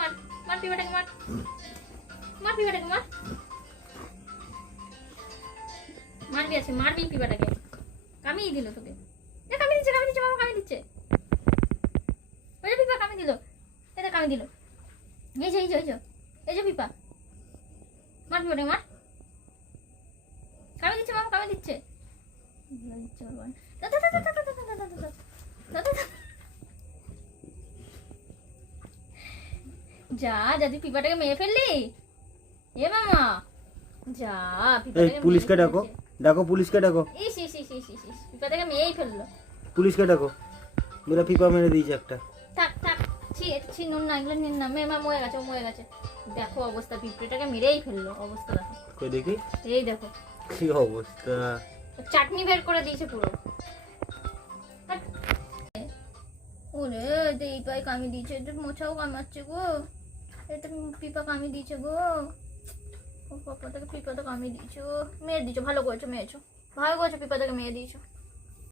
মার, মার পিঁপড়াটাকে মার, মার পিঁপড়াটাকে মার, মারবি আছে, মারবি পিঁপড়াটাকে। কামিয়ে দিল তোকে, কামিয়ে দিচ্ছে, কামিয়ে দিচ্ছে, বাবা কামিয়ে দিচ্ছে। ওই যে পিঁপা কামিয়ে দিল, এটা কামিয়ে দিল। এই যে এই যে এই যে এই যে পিঁপা, মার পিঁপড়াটাকে মার, কামিয়ে দিচ্ছে, বাবা কামিয়ে দিচ্ছে। যা যদি পিঁপাটাকে মেরে ফেললি, এ মামা যা পুলিশকে ডাকো, ডাকো পুলিশকে ডাকো। ইস ইস ইস ইস ইস, পিঁপাটাকে মেরেই ফেললো। পুলিশকে ডাকো, মেরা পিপা মেরে দিয়েছে একটা। থাক থাক, ছি নুন না, এগুলো নিন না, মেমা মরে গেছে, ও মরে গেছে। দেখো অবস্থা, পিঁপড়েটাকে মেরেই ফেললো, অবস্থা দেখো। কই দেখি, এই দেখো কি অবস্থা, চাটনি বের করে দিয়েছে পুরো। ওরে এই পায়ে কামিয়ে দিয়েছে, এটা মোছাও কামাচ্ছে গো, এটা পিপা কামিয়ে দিয়েছে গো। ও পাপাটাকে পিপাটা কামিয়ে দিয়েছো, মেরে দিয়েছো, ভালো করেছো, মেরেছো, ভালো করেছো, পিপাটাকে মেরে দিয়েছো।